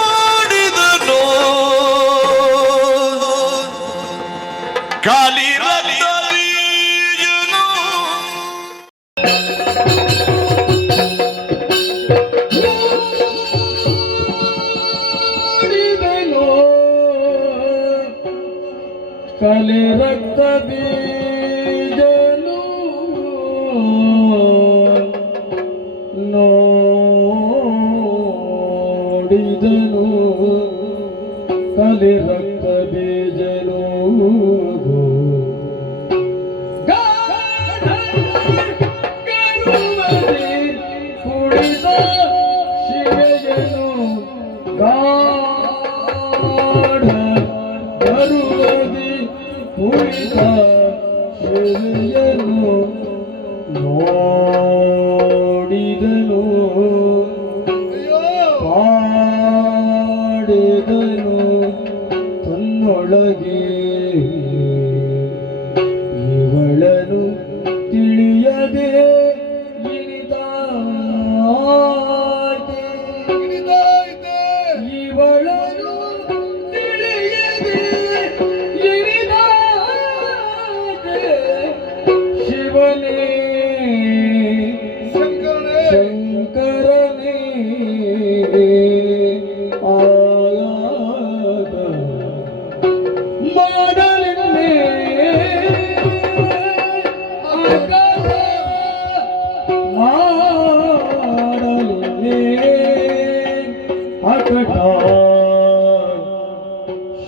ನೋಡಿದನು. ಮಾಡಿದೆನೋ ಕಲೆ ರಕ್ತ ಬೀಜನು ನೋಡಿದನು ಕಲೆ ರಕ್ತ ಬೀಜನು ಕುಡಿದ ಶಿವೆಯನು ಗಾಢ ಪಾಡಿದನು ತನ್ನೊಳಗೆ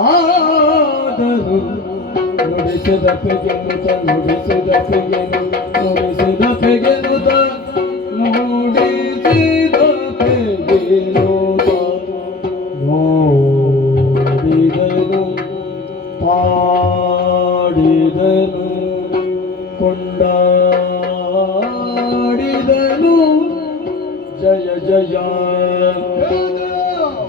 ಆದರೂ ನುಡಿಸಿದ ಪೆಗೆನುತ ನುಡಿಸಿದ ಪೆಗೆನು ನುಡಿಸಿದ ಪೆಗೆನುತ ನುಡಿಸಿದ ಪೆಗೆನುತ ನೋಡಿದನು ಪಾಡಿದನು ಕೊಂಡಾಡಿದನು. ಜಯ ಜಯ.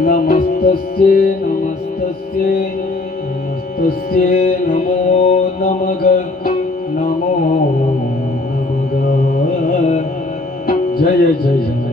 नमस्तस्य नमस्तस्य नमस्तस्य नमो नमग नमो नमग जय जय।